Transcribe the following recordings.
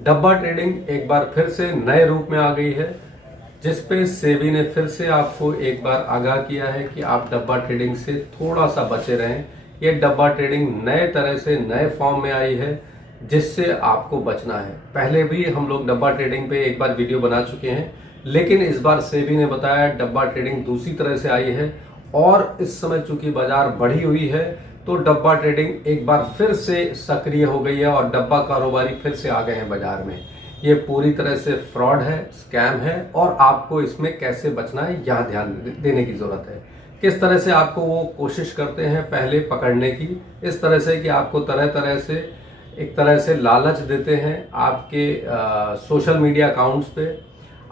डब्बा ट्रेडिंग एक बार फिर से नए रूप में आ गई है, जिस पे सेबी ने फिर से आपको एक बार आगाह किया है कि आप डब्बा ट्रेडिंग से थोड़ा सा बचे रहें। ये डब्बा ट्रेडिंग नए तरह से नए फॉर्म में आई है, जिससे आपको बचना है। पहले भी हम लोग डब्बा ट्रेडिंग पे एक बार वीडियो बना चुके हैं, लेकिन इस बार सेबी ने बताया डब्बा ट्रेडिंग दूसरी तरह से आई है और इस समय चूंकि बाजार बढ़ी हुई है तो डब्बा ट्रेडिंग एक बार फिर से सक्रिय हो गई है और डब्बा कारोबारी फिर से आ गए हैं बाजार में। ये पूरी तरह से फ्रॉड है, स्कैम है और आपको इसमें कैसे बचना है यहाँ ध्यान देने की जरूरत है। किस तरह से आपको वो कोशिश करते हैं पहले पकड़ने की, इस तरह से कि आपको तरह तरह से एक तरह से लालच देते हैं आपके सोशल मीडिया अकाउंट्स पे,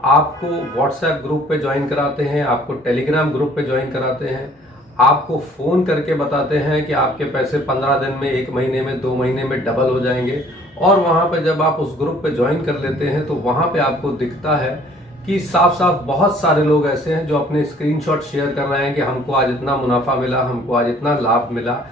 आपको व्हाट्सएप ग्रुप पे ज्वाइन कराते हैं, आपको टेलीग्राम ग्रुप पे ज्वाइन कराते हैं, आपको फोन करके बताते हैं कि आपके पैसे 15 दिन में, 1 महीने में, 2 महीने में डबल हो जाएंगे। और वहां पे जब आप उस ग्रुप पे ज्वाइन कर लेते हैं तो वहां पे आपको दिखता है कि साफ साफ बहुत सारे लोग ऐसे हैं जो अपने स्क्रीनशॉट शेयर कर रहे हैं कि हमको आज इतना मुनाफा मिला, हमको आज इतना लाभ मिला।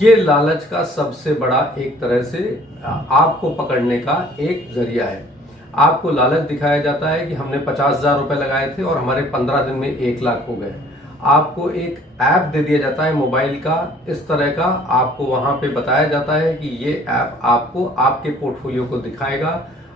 ये लालच का सबसे बड़ा एक तरह से आपको पकड़ने का एक जरिया है। आपको लालच दिखाया जाता है कि हमने 50,000 रुपए लगाए थे और हमारे 15 दिन में 1 लाख हो गए। आपको एक ऐप दे दिया जाता है मोबाइल का, इस तरह का आपको वहां पे बताया जाता है कि ये ऐप आपको आपके पोर्टफोलियो को दिखाएगा।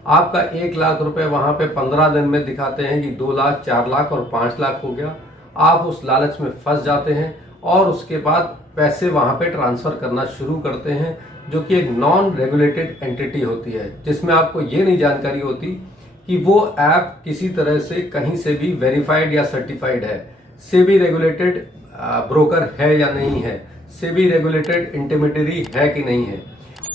आपका 1 लाख रुपए वहां पे 15 दिन में दिखाते हैं कि 2 लाख, 4 लाख और 5 लाख हो गया। आप उस लालच में फंस जाते हैं और उसके बाद पैसे वहां पे ट्रांसफर करना शुरू करते हैं, जो कि एक नॉन रेगुलेटेड एंटिटी होती है, जिसमें आपको ये नहीं जानकारी होती कि वो ऐप किसी तरह से कहीं से भी वेरीफाइड या सर्टिफाइड है, सेबी रेगुलेटेड ब्रोकर है या नहीं है, सेबी रेगुलेटेड इंटरमीडियरी है कि नहीं है।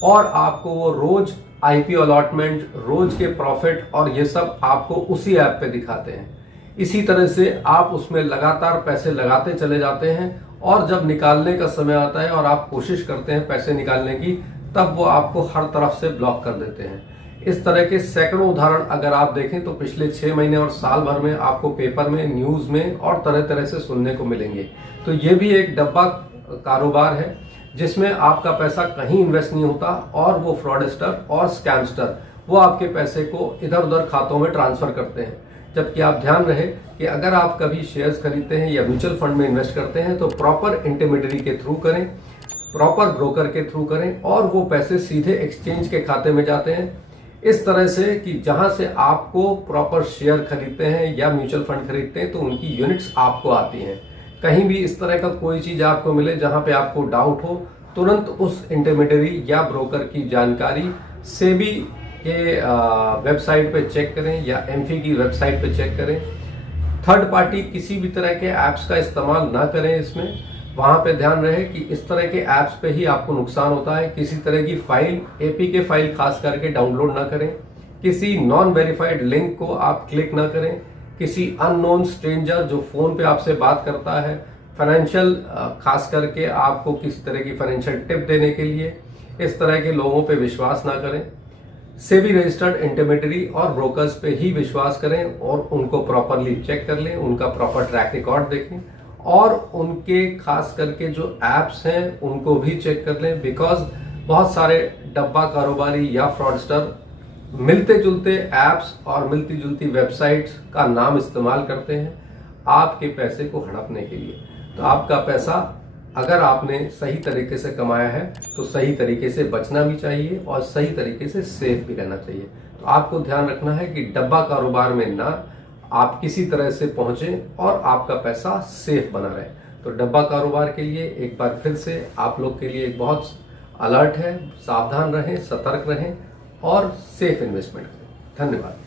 और आपको वो रोज आईपीओ अलॉटमेंट, रोज के प्रॉफिट और ये सब आपको उसी ऐप पे दिखाते हैं। इसी तरह से आप उसमें लगातार पैसे लगाते चले जाते हैं और जब निकालने का समय आता है और आप कोशिश करते हैं पैसे निकालने की, तब वो आपको हर तरफ से ब्लॉक कर देते हैं। इस तरह के सैकड़ों उदाहरण अगर आप देखें तो पिछले 6 महीने और साल भर में आपको पेपर में, न्यूज में और तरह तरह से सुनने को मिलेंगे। तो ये भी एक डब्बा कारोबार है जिसमें आपका पैसा कहीं इन्वेस्ट नहीं होता और वो फ्रॉडस्टर और स्कैमस्टर वो आपके पैसे को इधर उधर खातों में ट्रांसफर करते हैं। जबकि आप ध्यान रहे कि अगर आप कभी शेयर्स खरीदते हैं या म्यूचुअल फंड में इन्वेस्ट करते हैं तो प्रॉपर इंटरमीडियरी के थ्रू करें, प्रॉपर ब्रोकर के थ्रू करें और वो पैसे सीधे एक्सचेंज के खाते में जाते हैं। इस तरह से कि जहां से आपको प्रॉपर शेयर खरीदते हैं या म्यूचुअल फंड खरीदते हैं तो उनकी यूनिट्स आपको आती हैं। कहीं भी इस तरह का कोई चीज आपको मिले जहां पे आपको डाउट हो, तुरंत उस इंटरमीडियरी या ब्रोकर की जानकारी सेबी के वेबसाइट पे चेक करें या एमफी की वेबसाइट पे चेक करें। थर्ड पार्टी किसी भी तरह के ऐप्स का इस्तेमाल ना करें। इसमें वहां पे ध्यान रहे कि इस तरह के ऐप्स पे ही आपको नुकसान होता है। किसी तरह की फाइल, एपीके फाइल खास करके डाउनलोड ना करें। किसी नॉन वेरीफाइड लिंक को आप क्लिक ना करें। किसी अननोन स्ट्रेंजर जो फोन पे आपसे बात करता है फाइनेंशियल, खास करके आपको किसी तरह की फाइनेंशियल टिप देने के लिए, इस तरह के लोगों पे विश्वास ना करें। सेबी रजिस्टर्ड इंटरमीडियरी और ब्रोकर्स पे ही विश्वास करें और उनको प्रॉपरली चेक कर लें, उनका प्रॉपर ट्रैक रिकॉर्ड देखें और उनके खास करके जो एप्स हैं उनको भी चेक कर लें। बिकॉज बहुत सारे डब्बा कारोबारी या फ्रॉडस्टर मिलते जुलते एप्स और मिलती जुलती वेबसाइट्स का नाम इस्तेमाल करते हैं आपके पैसे को हड़पने के लिए। तो आपका पैसा अगर आपने सही तरीके से कमाया है तो सही तरीके से बचना भी चाहिए और सही तरीके से सेफ भी रहना चाहिए। तो आपको ध्यान रखना है कि डब्बा कारोबार में ना आप किसी तरह से पहुंचे और आपका पैसा सेफ बना रहे। तो डब्बा कारोबार के लिए एक बार फिर से आप लोग के लिए एक बहुत अलर्ट है, सावधान रहें, सतर्क रहें और सेफ इन्वेस्टमेंट करें। धन्यवाद।